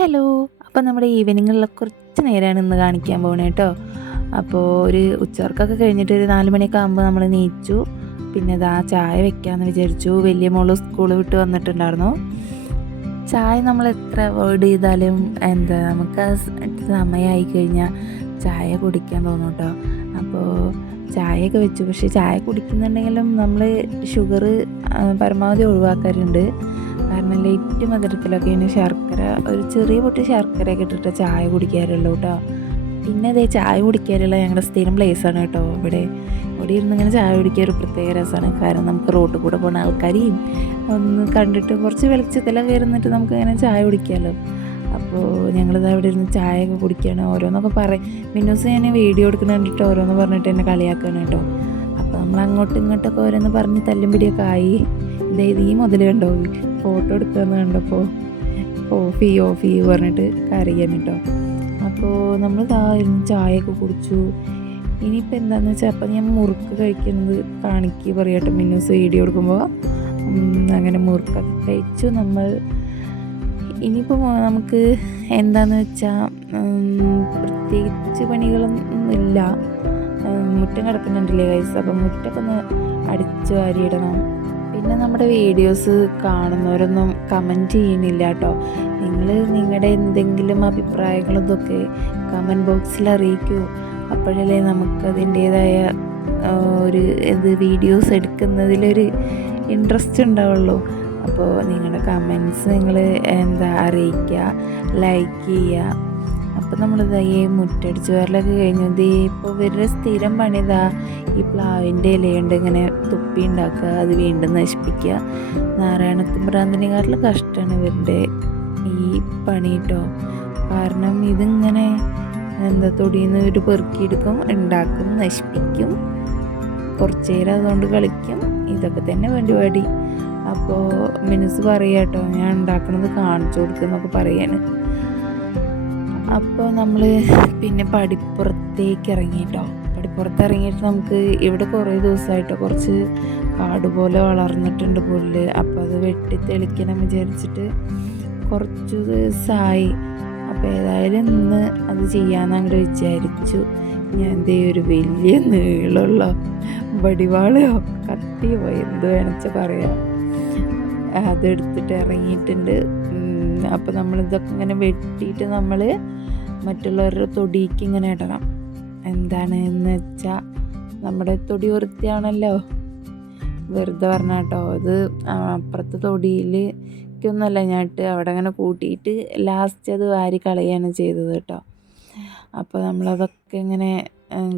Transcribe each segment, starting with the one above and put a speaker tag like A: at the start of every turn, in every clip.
A: Hello. അപ്പോൾ നമ്മുടെ ഈവനിങ്ങിലുള്ള കുറച്ച് നേരമാണ് ഇന്ന് കാണിക്കാൻ പോകുന്നത് കേട്ടോ അപ്പോൾ ഒരു ഉച്ചവർക്കൊക്കെ കഴിഞ്ഞിട്ട് ഒരു നാല് മണിയൊക്കെ ആകുമ്പോൾ നമ്മൾ നീച്ചു. പിന്നെ ഇതാ ചായ വെക്കാമെന്ന് വിചാരിച്ചു. വലിയ മോൾ സ്കൂൾ വിട്ട് വന്നിട്ടുണ്ടായിരുന്നു. ചായ നമ്മൾ എത്ര അവോയ്ഡ് ചെയ്താലും എന്താ നമുക്ക് സമയമായി കഴിഞ്ഞാൽ ചായ കുടിക്കാൻ തോന്നും കേട്ടോ അപ്പോൾ ചായയൊക്കെ വെച്ചു. പക്ഷേ ചായ കുടിക്കുന്നുണ്ടെങ്കിലും നമ്മൾ ഷുഗർ പരമാവധി ഒഴിവാക്കാറുണ്ട്. കാരണം ലൈറ്റ് മധുരത്തിലൊക്കെ ഇനി ശർക്കര ഒരു ചെറിയ പൊട്ടി ശർക്കരയൊക്കെ ഇട്ടിട്ട് ചായ കുടിക്കാറുള്ളൂ കേട്ടോ. പിന്നെ അതേ ചായ കുടിക്കാറുള്ള ഞങ്ങളുടെ സ്ഥിരം പ്ലേസാണ് കേട്ടോ ഇവിടെ. ഇവിടെ ഇരുന്ന് ഇങ്ങനെ ചായ കുടിക്കാൻ ഒരു പ്രത്യേക രസമാണ് കാരണം നമുക്ക് റോഡിൽ കൂടെ പോകുന്ന ആൾക്കാരെയും ഒന്ന് കണ്ടിട്ട് കുറച്ച് വെളിച്ചത്തിലൊക്കെ ഇരുന്നിട്ട് നമുക്ക് ഇങ്ങനെ ചായ കുടിക്കാമല്ലോ അപ്പോൾ ഞങ്ങളിത് ഇവിടെ ഇരുന്ന് ചായയൊക്കെ കുടിക്കുകയാണ് ഓരോന്നൊക്കെ പറയും. മിന്നൂസ് ഞാൻ വീഡിയോ എടുക്കുന്ന കണ്ടിട്ട് ഓരോന്ന് പറഞ്ഞിട്ട് എന്നെ കളിയാക്കുകയാണ് കേട്ടോ. അപ്പോൾ നമ്മൾ അങ്ങോട്ടും ഇങ്ങോട്ടൊക്കെ ഓരോന്ന് പറഞ്ഞ് തല്ലും പിടിയൊക്കെ ആയി. ഇതേ ഈ മുതൽ കണ്ടോ ഫോട്ടോ എടുക്കാന്ന് കണ്ടപ്പോൾ ഓഫ് ചെയ്യ് ഓഫ് ചെയ്യ് പറഞ്ഞിട്ട് കരയാൻ കേട്ടോ അപ്പോൾ നമ്മൾ ഇതാ ഇരുന്ന് ചായയൊക്കെ കുടിച്ചു. ഇനിയിപ്പോൾ എന്താണെന്ന് വെച്ചാൽ അപ്പം ഞാൻ മുറുക്ക് കഴിക്കുന്നത് കാണിക്ക് പറയട്ടെ. മിന്നൂസ് വീഡിയോ എടുക്കുമ്പോൾ അങ്ങനെ മുറുക്കൊക്കെ കഴിച്ചു. നമ്മൾ ഇനിയിപ്പോൾ നമുക്ക് എന്താന്ന് വെച്ചാൽ പ്രത്യേകിച്ച് പണികളൊന്നും ഇല്ല മുറ്റം കിടക്കുന്നുണ്ടല്ലേ കൈസ് അപ്പം മുറ്റൊക്കെ ഒന്ന് അടിച്ചു വാരിയിടണം. പിന്നെ നമ്മുടെ വീഡിയോസ് കാണുന്നവരൊന്നും കമന്റ് ചെയ്യുന്നില്ല കേട്ടോ നിങ്ങൾ നിങ്ങളുടെ എന്തെങ്കിലും അഭിപ്രായങ്ങളും ഇതൊക്കെ കമന്റ് ബോക്സിൽ അറിയിക്കൂ. അപ്പോഴല്ലേ നമുക്കതിന്റേതായ ഒരു ഇത് വീഡിയോസ് എടുക്കുന്നതിലൊരു ഇൻട്രസ്റ്റ് ഉണ്ടാവുള്ളൂ. അപ്പോൾ നിങ്ങളുടെ കമൻസ് നിങ്ങൾ എന്താ അറിയിക്കുക ലൈക്ക് ചെയ്യുക അപ്പോൾ നമ്മൾ ഈ മുറ്റടിച്ച് വരലൊക്കെ കഴിഞ്ഞു ദേ ഇപ്പോൾ ഇവരുടെ സ്ഥിരം പണിതാ ഈ പ്ലാവിന്റെ ഇലയുണ്ട് ഇങ്ങനെ തുപ്പി ഉണ്ടാക്കുക അത് വീണ്ടും നശിപ്പിക്കുക. നാരായണത്തുമ്പ്രാന്തിനെക്കാട്ടിലും കഷ്ടമാണ് ഇവരുടെ ഈ പണി കേട്ടോ കാരണം ഇതിങ്ങനെ എന്താ തൊടിയിൽ നിന്ന് ഒരു പെറുക്കിയെടുക്കും ഉണ്ടാക്കും നശിപ്പിക്കും കുറച്ച് നേരം അതുകൊണ്ട് കളിക്കും ഇതൊക്കെ തന്നെ പരിപാടി. അപ്പോൾ മിനുസ് പറയാട്ടോ ഞാൻ ഉണ്ടാക്കണത് കാണിച്ചു കൊടുക്കുന്നൊക്കെ പറയാണ്. അപ്പോൾ നമ്മൾ പിന്നെ പടിപ്പുറത്തേക്ക് ഇറങ്ങിയിട്ടോ പടിപ്പുറത്ത് ഇറങ്ങിയിട്ട് നമുക്ക് ഇവിടെ കുറേ ദിവസമായിട്ട് കുറച്ച് കാട് വളർന്നിട്ടുണ്ട് പുല്ല്. അപ്പോൾ അത് വെട്ടി തെളിക്കണം വിചാരിച്ചിട്ട് കുറച്ച് ദിവസമായി അപ്പോൾ ഏതായാലും ഇന്ന് അത് ചെയ്യാമെന്ന് അങ്ങോട്ട് വിചാരിച്ചു. ഞാൻ എന്തേ ഒരു വലിയ നീളമുള്ള വടിവാളയോ കത്തിയോ? എന്ത് വേണമെച്ചാൽ പറയാം. അതെടുത്തിട്ട് ഇറങ്ങിയിട്ടുണ്ട്. അപ്പോൾ നമ്മളിതൊക്കെ ഇങ്ങനെ വെട്ടിയിട്ട് നമ്മൾ മറ്റുള്ളവരുടെ തൊടിക്ക് ഇങ്ങനെ ഇടണം. എന്താണ് എന്ന് വെച്ചാൽ നമ്മുടെ തൊടി വൃത്തിയാണല്ലോ. വെറുതെ പറഞ്ഞ കേട്ടോ. അത് അപ്പുറത്തെ തൊടിയിൽ ഒന്നല്ല ഞാൻ അവിടെ അങ്ങനെ കൂട്ടിയിട്ട് ലാസ്റ്റ് അത് വാരി കളയാണ് ചെയ്തത് കേട്ടോ. അപ്പോൾ നമ്മളതൊക്കെ ഇങ്ങനെ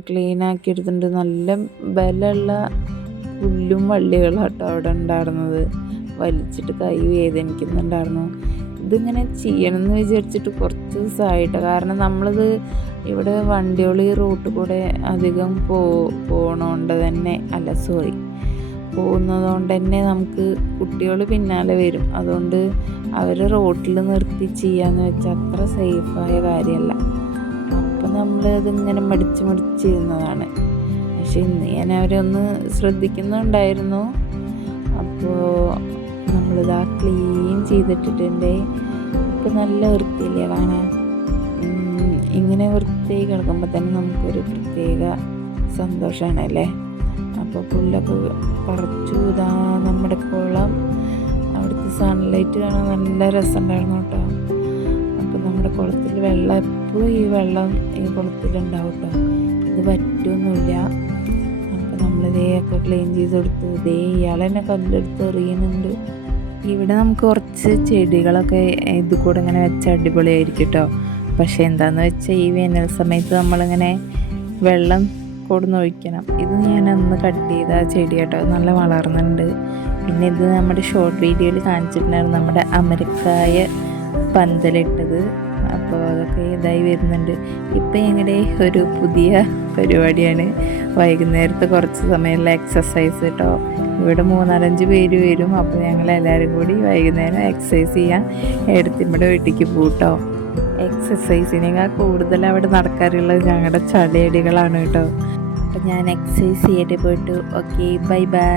A: ക്ലീൻ ആക്കി എടുത്തിട്ടുണ്ട്. നല്ല ബലമുള്ള പുല്ലും വള്ളികളാട്ടോ അവിടെ ഉണ്ടായിരുന്നത്. വലിച്ചിട്ട് കൈ വേദനിക്കുന്നുണ്ടായിരുന്നു. ഇതിങ്ങനെ ചെയ്യണം എന്ന് വിചാരിച്ചിട്ട് കുറച്ച് ദിവസമായിട്ട്. കാരണം നമ്മളിത് ഇവിടെ വണ്ടിയോളി ഈ റൂട്ടിൽ കൂടെ അധികം പോ പോകണോണ്ട് തന്നെ അല്ല സോറി പോകുന്നതുകൊണ്ട് തന്നെ നമുക്ക് കുട്ടികൾ പിന്നാലെ വരും. അതുകൊണ്ട് അവർ റോട്ടിൽ നിർത്തി ചെയ്യാന്ന് വെച്ചാൽ അത്ര സേഫായ കാര്യമല്ല അപ്പം നമ്മൾ അതിങ്ങനെ മടിച്ച് മടിച്ചിരുന്നതാണ് പക്ഷെ ഇന്ന് ഞാൻ അവരൊന്ന് ശ്രദ്ധിക്കുന്നുണ്ടായിരുന്നു. അപ്പോൾ നമ്മളിതാ ക്ലീൻ ചെയ്തിട്ടിട്ടുണ്ട്. ഇപ്പം നല്ല വൃത്തിയില്ലേ കാണാൻ? ഇങ്ങനെ വൃത്തിയായി കിടക്കുമ്പോൾ തന്നെ നമുക്കൊരു പ്രത്യേക സന്തോഷമാണ് അല്ലേ? അപ്പോൾ പുല്ലൊക്കെ പറിച്ചു ഇതാ നമ്മുടെ കുളം. അവിടുത്തെ സൺലൈറ്റ് കാണാൻ നല്ല രസമുണ്ടായിരുന്നു കേട്ടോ. അപ്പോൾ നമ്മുടെ കുളത്തിൽ വെള്ളം എപ്പോഴും ഈ വെള്ളം ഈ കുളത്തിലുണ്ടാവും കേട്ടോ. ഇത് പറ്റൊന്നുമില്ല. അപ്പോൾ നമ്മളിതേയൊക്കെ ക്ലീൻ ചെയ്ത് കൊടുത്തു. ഇതേ ഇയാളെന്നെ കല്ലെടുത്ത് എറിയുന്നുണ്ട്. ഇവിടെ നമുക്ക് കുറച്ച് ചെടികളൊക്കെ ഇത് കൂടെ ഇങ്ങനെ വെച്ച അടിപൊളിയായിരിക്കും കേട്ടോ പക്ഷേ എന്താണെന്ന് വെച്ചാൽ ഈ വേനൽ സമയത്ത് നമ്മളിങ്ങനെ വെള്ളം കൊടുന്ന് ഒഴിക്കണം. ഇത് ഞാൻ അന്ന് കട്ട് ചെയ്ത ചെടി കേട്ടോ നല്ല വളർന്നുണ്ട് പിന്നെ ഇത് നമ്മുടെ ഷോർട്ട് വീഡിയോയിൽ കാണിച്ചിട്ടുണ്ടായിരുന്നു നമ്മുടെ അമരക്കായ പന്തലിട്ടത്. അപ്പോൾ അതൊക്കെ ഇതായി വരുന്നുണ്ട്. ഇപ്പം ഞങ്ങളുടെ ഒരു പുതിയ പരിപാടിയാണ്. വൈകുന്നേരത്ത് കുറച്ച് സമയമുള്ള എക്സസൈസ് കേട്ടോ ഇവിടെ മൂന്നാലഞ്ച് പേര് വരും. അപ്പോൾ ഞങ്ങൾ എല്ലാവരും കൂടി വൈകുന്നേരം എക്സസൈസ് ചെയ്യാൻ ഇവിടെ വീട്ടിലേക്ക് പോട്ടോ. എക്സസൈസിനേക്കാൾ കൂടുതൽ അവിടെ നടക്കാറുള്ളത് ഞങ്ങളുടെ ചടയടികളാണ് കേട്ടോ. അപ്പം ഞാൻ എക്സസൈസ് ചെയ്യട്ടെ പോയിട്ട്. Okay bye bye